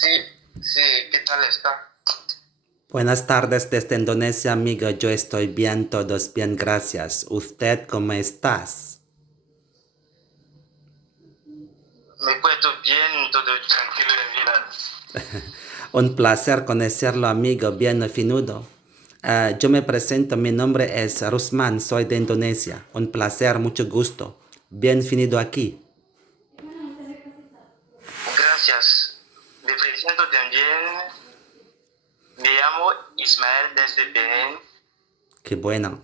Sí, sí, ¿qué tal está? Buenas tardes desde Indonesia, amigo. Yo estoy bien, todos bien, gracias. ¿Usted cómo estás? Me encuentro bien, todo tranquilo en vida. Un placer conocerlo, amigo, bien definido. Yo me presento, mi nombre es Rusman, soy de Indonesia. Un placer, mucho gusto. Bienvenido aquí. Gracias. Me presento también. Me llamo Ismael desde Benin. Qué bueno.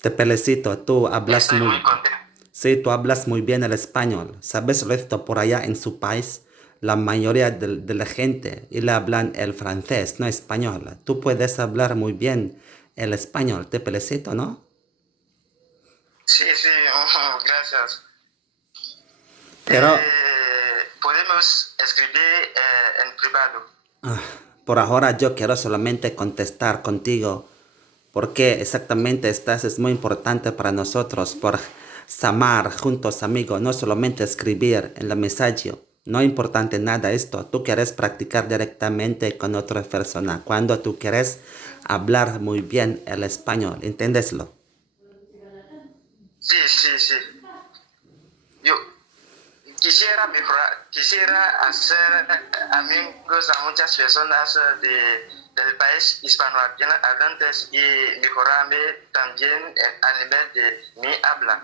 Te felicito, Estoy muy contento. sí, tú hablas muy bien el español. ¿Sabes esto por allá en su país? La mayoría de la gente y le hablan el francés, no español. Tú puedes hablar muy bien el español, te felicito, ¿no? Sí, sí, gracias. Pero Podemos escribir en privado. por ahora yo quiero solamente contestar contigo porque exactamente estás es muy importante para nosotros por samar juntos amigos, no solamente escribir en la mensaje. No es importante nada esto. Tú quieres practicar directamente con otra persona. Cuando tú quieres hablar muy bien el español, ¿entendeslo? Sí, sí, sí. Yo quisiera mejorar, quisiera hacer amigos a muchas personas del país hispanohablantes y mejorarme también a nivel de mi habla.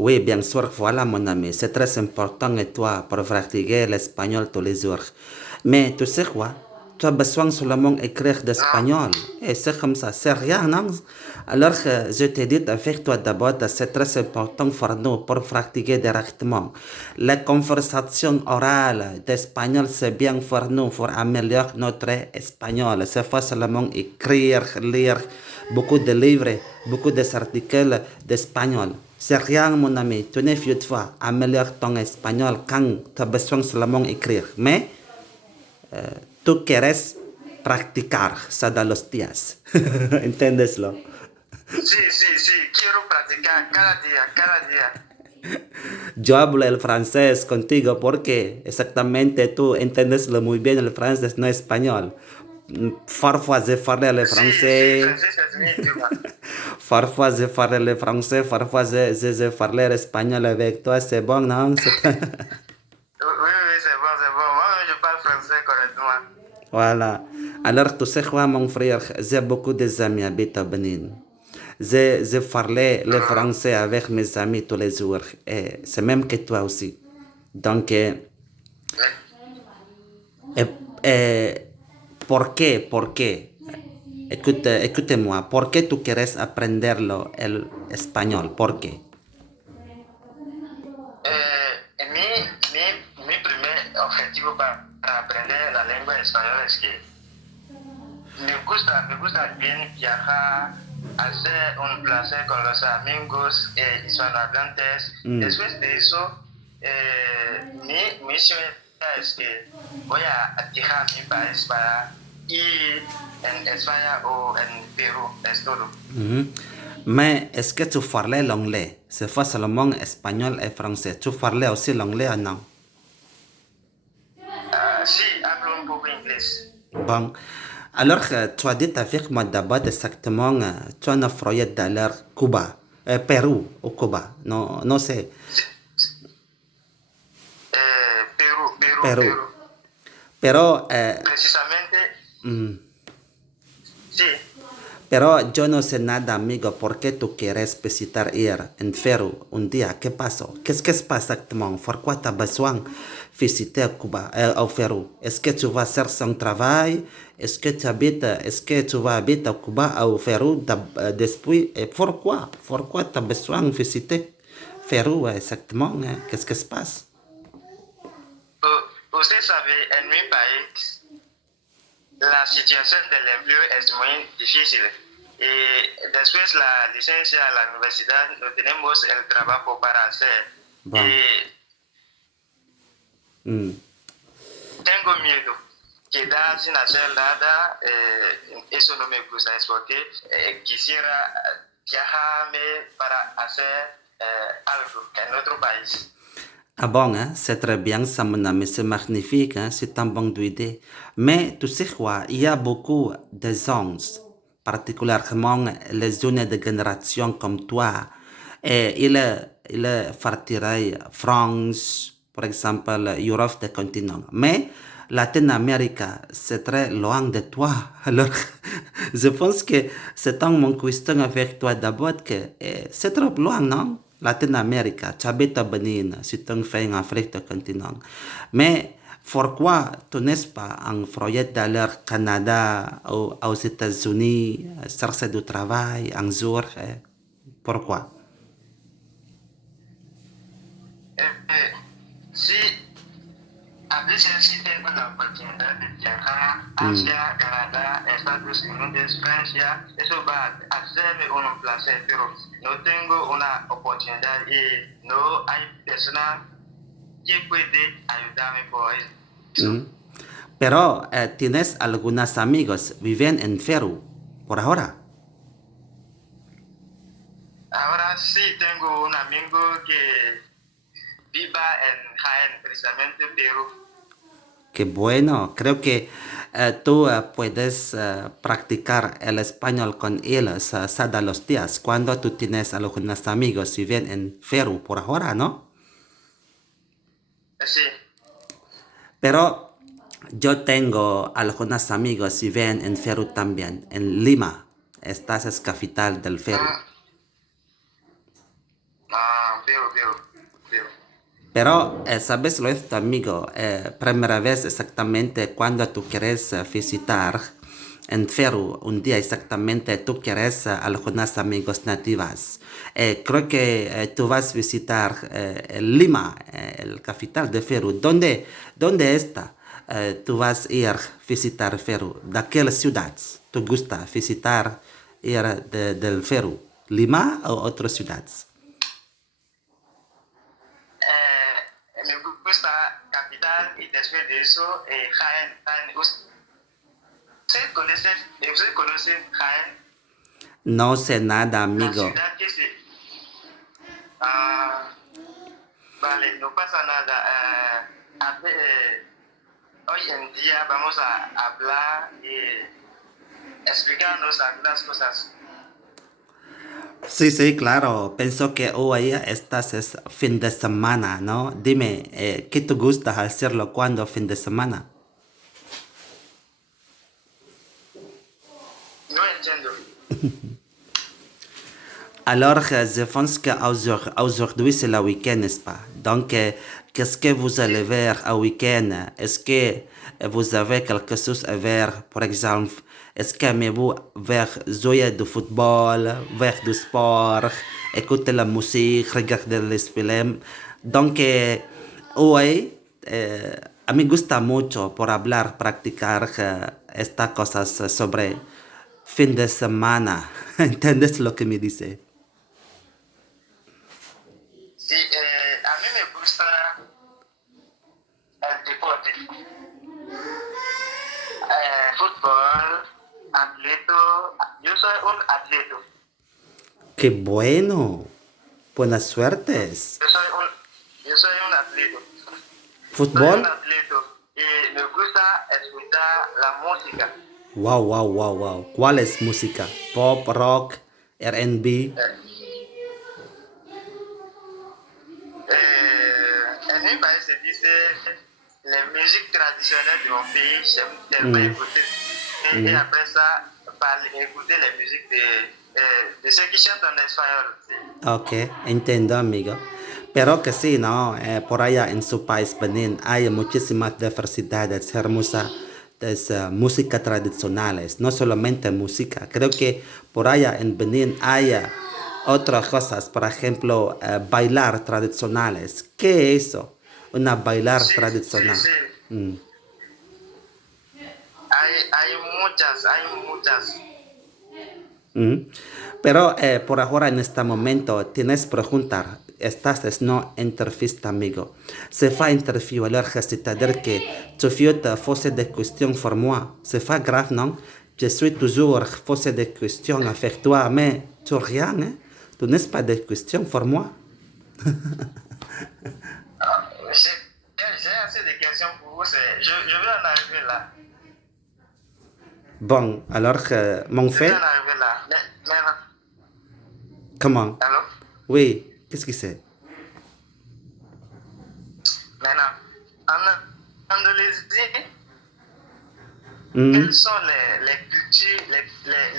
Oui, bien sûr, voilà mon ami, c'est très important et toi pour pratiquer l'espagnol tous les jours. Mais tu sais quoi? Tu as besoin seulement d'écrire No, d'espagnol. Et c'est comme ça, c'est rien, non? Alors, je t'ai dit avec toi d'abord, c'est très important pour nous pour pratiquer directement. La conversation orale d'espagnol, c'est bien pour nous, pour améliorer notre espagnol. C'est pas seulement écrire, lire beaucoup de livres, beaucoup d'articles d'espagnol. C'est rien, mon ami. Tu ne fais pas améliorer ton espagnol quand tu as besoin seulement d'écrire. Mais tú quieres practicar cada los días. ¿Entendeslo? sí, sí, sí, quiero practicar cada día, cada día. Yo hablo el francés contigo porque exactamente tú entendeslo muy bien el francés, no español. Parfois je parle le Sí, sí, français, francés es mi idioma. parfois je parle le français, parfois je parle espagnol avec toi, c'est bon, non? Oui, oui, c'est bon, c'est bon. Moi, je parle français correctement. Voilà. Alors, tu sais quoi, mon frère, j'ai beaucoup d'amis habitent à Benin. J'ai parlé le français avec mes amis tous les jours. Et c'est même que toi aussi. Donc, eh, eh, ¿por qué? ¿Por qué? Écoutez-moi, ¿por qué tú quieres aprenderlo el español? ¿Por qué? Mi primer objetivo para aprender la lengua española es que me gusta bien viajar, hacer un placer con los amigos hispanohablantes. Mm. Después de eso, mi sueño es que voy a dejar mi país para ir en España o en Perú, es todo. Mhm. Mais est-ce que tu parlais l'anglais? C'est pas seulement espagnol et français. Tu parlais aussi l'anglais ou non? Sí, hablo un poco inglés. Bon. Alors, tu as dit avec moi d'abord exactement, tu en as froyé d'aller Cuba, Pérou ou Cuba, non, non c'est Sí, Perú, Perú, Pérou. Perú. Pero, Precisamente, mm, sí. pero yo no sé nada, amigo, ¿por qué tú quieres visitar ir en Perú un día? ¿Qué pasó? Qu'est-ce qui se passe exactement? Pourquoi tu as besoin visiter Cuba, au Pérou? Est-ce que tu vas faire son travail? Est-ce que tu vas habiter à Cuba, au Pérou, depuis? Et pourquoi? Pourquoi tu as besoin de visiter Pérou exactement? Hein? Qu'est-ce qui se passe? Usted sabe, en mi país la situación del empleo es muy difícil. Y después la licencia a la universidad no tenemos el trabajo para hacer. Bon. Y Mm. tengo miedo quedar sin hacer nada. Eso no me gusta, es porque quisiera viajarme para hacer algo en otro país. Ah bon, hein, c'est très bien, ça mon ami, c'est magnifique, hein, c'est un bon idée. Mais tu sais quoi, il y a beaucoup de gens, particulièrement les jeunes de génération comme toi, et il partirait France, par exemple, Europe de continent. Mais Latin America, c'est très loin de toi. Alors, je pense que c'est un mon question avec toi d'abord que c'est trop loin, non? Latin America, tu habites à Benin, c'est un fait en Afrique du continent. Mais pourquoi tu n'es pas en projet d'aller au Canada ou aux États-Unis chercher du travail un jour? Pourquoi? Eh, si a veces sí tengo la oportunidad de viajar Hmm. hacia Canadá, Estados Unidos, Francia, eso va a hacerme un placer, pero no tengo una oportunidad y no hay persona que puede ayudarme por eso. Hmm. Pero tienes algunos amigos viven en Perú por ahora. Ahora sí tengo un amigo que viva en Jaén, precisamente Perú. Qué bueno, creo que tú puedes practicar el español con ellos cada los días cuando tú tienes algunos amigos y viven en Perú por ahora, ¿no? Sí. Pero yo tengo algunos amigos y viven en Perú también, en Lima. Esta es capital del Perú. Ah, Perú. Pero, ¿sabes lo es tu amigo? Primera vez exactamente cuando tú quieres visitar en Perú, un día exactamente tú quieres algunos amigos nativas. Creo que tú vas a visitar Lima, el capital de Perú. ¿Dónde está? Tú vas a ir a visitar Perú. ¿De qué ciudad te gusta visitar ir del Perú? ¿Lima o otras ciudades? Me gusta capital y después de eso Jaén. ¿Usted conoce Jaén? No sé nada, La amigo. ciudad que se... Ah, vale, no pasa nada. Hoy en día vamos a hablar y explicarnos algunas cosas. Sí, sí, claro. Pienso que hoy estás es fin de semana, ¿no? Dime, ¿qué te gusta hacerlo cuando fin de semana? No entiendo. Alors, je pense qu'aujourd'hui, c'est le week-end, n'est-ce pas? Donc, qu'est-ce que vous allez Sí, faire au week-end? Est-ce que vous avez quelque chose à faire, par exemple? Est-ce que aimez-vous faire jouer du football, faire du sport, écouter la musique, regarder les films? Donc, hoy, a mí gusta mucho por hablar, practicar estas cosas sobre fin de semana. ¿Entiendes lo que me dice? sí, a mí me gusta el deporte. Fútbol, atleto. Yo soy un atleta. ¡Qué bueno! Buenas suertes. Yo soy un atleta. Soy un ¿Fútbol? atleta y me gusta escuchar la música. Wow, wow, wow, wow. ¿Cuál es música? Pop, rock, R&B. En mi país se dice la musique traditionnelle de mon pays, j'aime tellement Mm, écouter. Et mm. après ça, écouter la musique de ceux qui chantent en espagnol. Sí. Ok, entiendo, amigo. Pero que sí, ¿no? Por allá en su país, Benín, hay muchísimas diversidades hermosas de música tradicionales, no solamente música. Creo que por allá en Benín hay otras cosas, por ejemplo, bailar tradicionales. ¿Qué es eso? Una bailar Sí, sí, tradicional. sí. Mm. Hay muchas. Mm. Pero por ahora, en este momento, tienes que preguntar. Estás en una entrevista, amigo. C'est pas interview, alors c'est-à-dire que tu fais te poser des questions pour moi. C'est pas grave, non? Je suis toujours poser des questions avec toi, mais tu rien, hein? Tu n'as pas de questions pour moi? français. Je vais en arriver là. Bon, alors, mon Je vais fait, en arriver là. Mais, comment? allô? Oui, qu'est-ce que c'est? Maintenant, en Indonésie, Hmm. quelles sont les cultures,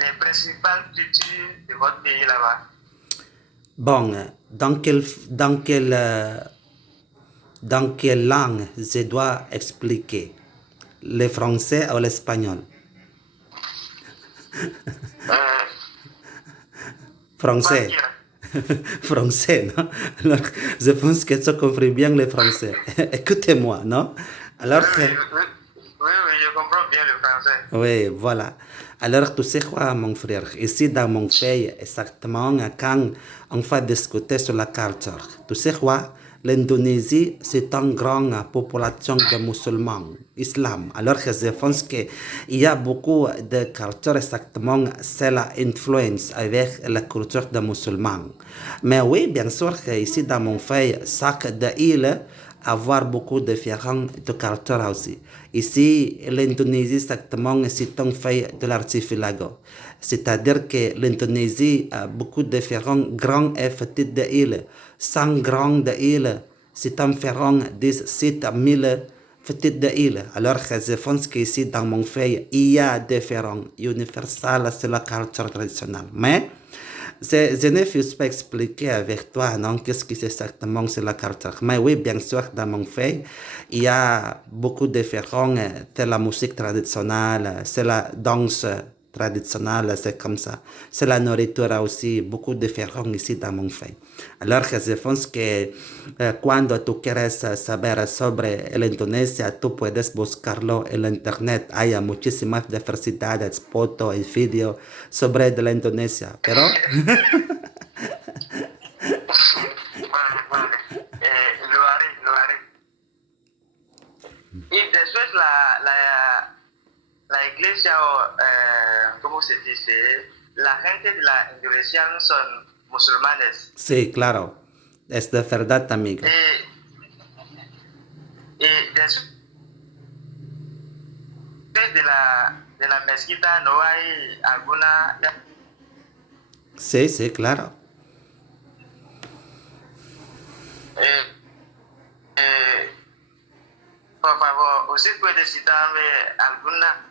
les principales cultures de votre pays là-bas? Bon, dans quelle langue je dois expliquer? Le français ou l'espagnol? Euh, Français. Cualquiera. Français, non? Alors, je pense que tu comprends bien le français. Écoutez-moi, non? Alors, Oui, je comprends bien le français. oui, voilà. Alors, tu sais quoi, mon frère? Ici, dans mon pays, exactement, quand on va discuter sur la culture, tu sais quoi? L'Indonésie, c'est une grande population de musulmans, islam. Alors que je pense qu'il y a beaucoup de cultures, exactement, c'est l'influence avec la culture des musulmans. Mais oui, bien sûr, que ici, dans mon pays, chaque île, avoir beaucoup de différentes de cultures aussi. Ici, l'Indonésie, exactement, c'est un pays de l'archipelago. C'est-à-dire que l'Indonésie a beaucoup de différentes grandes et petites îles. 100 grandes îles, c'est environ 17 000 petites îles. Alors que je pense qu'ici, dans mon pays, il y a différents universales sur la culture traditionnelle. Mais, je ne peux pas expliquer avec toi, non, qu'est-ce que c'est exactement sur la culture. Mais oui, bien sûr, dans mon pays, il y a beaucoup de différents de la musique traditionnelle, c'est la danse traditionnelle, c'est comme ça. C'est la nourriture aussi, beaucoup de différents ici dans mon pays. Alors que je pense que cuando tú quieres saber sobre la Indonesia, tú puedes buscarlo en la internet. Hay muchísimas diversidades, fotos y vídeos sobre de la Indonesia. Pero Vale. Lo haré. Y después la iglesia, ¿cómo se dice? La gente de la Indonesia son musulmanes. sí, claro, es de verdad, amigo. Y después de la mezquita no hay alguna... Sí, sí, claro. Eh, eh, por favor, ¿usted puede citarme alguna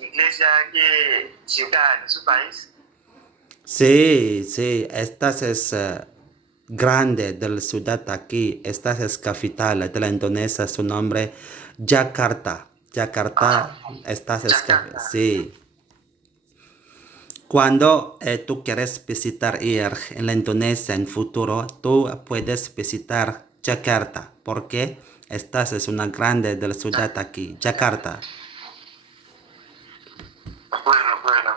iglesia que siga en su país? Sí, sí, esta es grande de la ciudad aquí. Esta es capital de la Indonesia, su nombre Jakarta. Jakarta, esta es Jakarta. sí. Cuando tú quieres visitar ir en la Indonesia en futuro, tú puedes visitar Jakarta, porque esta es una grande de la ciudad aquí, Jakarta. Bueno.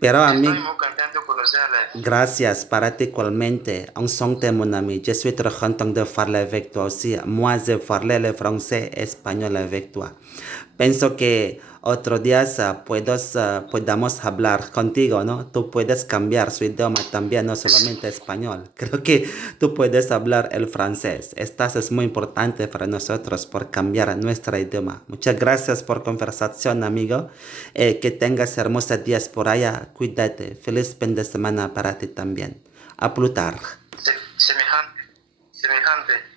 Pero a Estoy mí, muy contento de conocerle. gracias para ti igualmente. Enchanté, mon ami. Je suis très content de parler avec toi aussi. Moi, je parle le français et espagnol avec toi. Pienso que otro día podamos hablar contigo, ¿no? Tú puedes cambiar su idioma también, no solamente español. Creo que tú puedes hablar el francés. Esto es muy importante para nosotros por cambiar nuestro idioma. Muchas gracias por conversación, amigo. Que tengas hermosos días por allá. Cuídate. Feliz fin de semana para ti también. A plutar. Semejante.